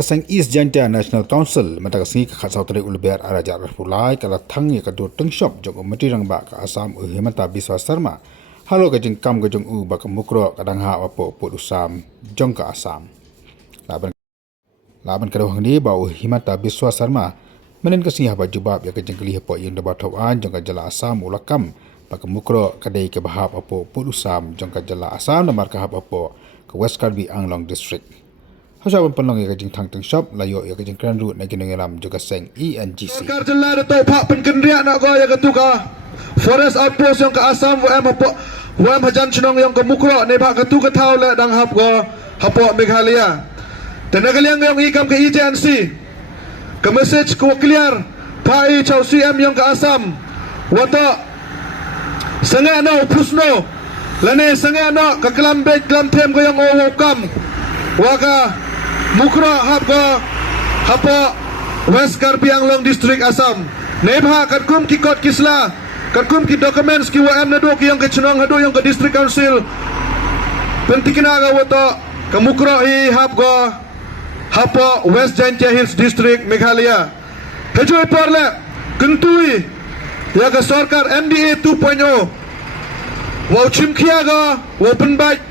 kasang East Jantia National Council mata kasingi ka khasau tari ulber araja rafulai kala thangi ka do tengshop jong mati rang ba ka Asam Himanta Biswa Sarma halo ka jing kam ka jong ba ka mukro kadang ha apo pu usam jong ka Asam laban ka hang ni ba Himanta Biswa Sarma menen kasingi ba jubab ya ka jing kli po yin da ba thawan jong ka jala Asam ulakam ba ka mukro kadai ka bahap apo pu usam jong ka jala Asam na marka hap apo ka West Karbi Anglong District. Hasawan penlong ya kajing tang shop layo ya kajing kran root na ginangalam juga seng ENGC. Sarkar jela da to pak penkendria nak go ya ketuka forest outpost yang ke Asam wm hajan chnong yang ke mukro ne ba ketu ke thau le dang hap go hapo Meghalaya. Dan nakaliang yang ikam ke EJNC ke message ko clear pai chau CM yang ke Asam wata sangai no pusno lane sangai no ke kelam bet kelam tem go yang kam waka mukro hap go hapo West Karbi Anglong District Asam nebha katkum ki kot kisla katkum ki documents ki WM nado ki yang ke chnong hado yang ke district council pentikina ga wato ke mukro hi hap go hapo West Jantia Hills District Meghalaya hejoi parle kentui ya ke sarkar MDA 2.0 wa chimkhia ga open bike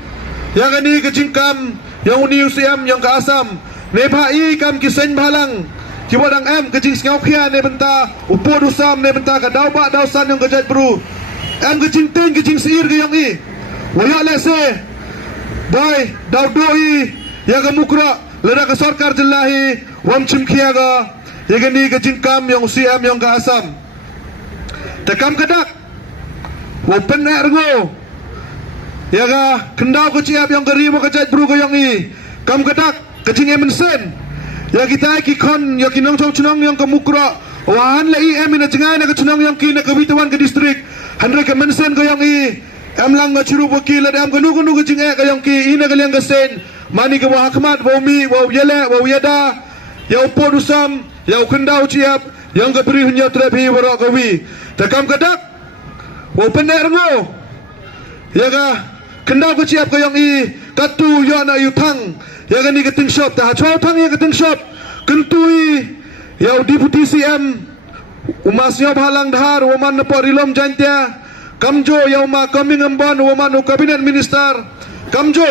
ya ga ni ke jingkam yang UCM yang ke Asam nebha i kam kisen bhalang kiwadang em kejing ngau khia ne benta upo dusam ne benta ka dau ba dau san yang kejat bru em kejing ting kejing sir ke yang i waya lese boy dau do i ya ga mukra leda ka sarkar jillahi wam chimkhia ga ya ga ni kejing kam yang UCM yang ke Asam tekam kedak open ergo ya ga kendau ko ciap yang keri mo kajat bru ko yang i kam kedak kejing emensen ya kita ki kon ya kinong chong yang ke mukra wan le i em ina jengai na ke chunong yang ki na ke bitawan ke distrik handre ke mensen ko yang i em lang ga churu wakil am kanu kanu ke jengai ka yang ki ina ke liang ke sen mani ke wa hakmat wa mi wa yele wa yada ya upo dusam ya kendau ciap yang ke beri hunya trebi wara ka wi takam kedak wa pener ngo ya ga kendau ko ciap ko yang i katu yo na yutang ya kan ni keting shop dah chau thang ya keting shop kentui ya deputy CM umasnya bhalang dhar woman po rilom jantia kamjo ya ma coming ambon woman cabinet minister kamjo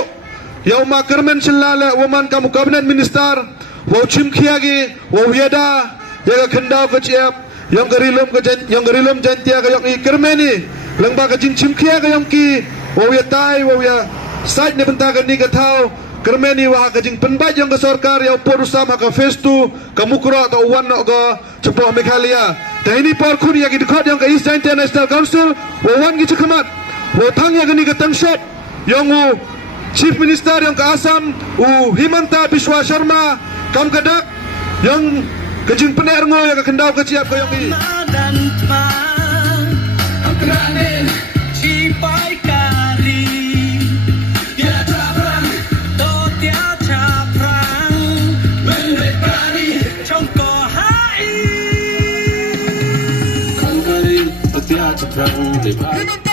ya ma kermen shalala woman kamu cabinet minister wo chimkhia gi wo yeda ya khendau ko chiap yang gerilom jantia ka yang i kermeni lengba ka jing chimkhia ka yang ki wo ya tai wo ya side ne benta ka ni ka thau kermeni wah kajing penbaj yang ke sarkar ya upor usama ka festu ka mukro atau wan no go cepo Meghalaya dah ini par khun ya ki dekat yang ke East Jantia National Council wan gi chekhamat thang ya ni ka tangshop yang chief minister yang ke Asam Himanta Biswa Sarma kam kadak yang kajing pener ngo ya ka kendau ka ciap ka yang i Himanta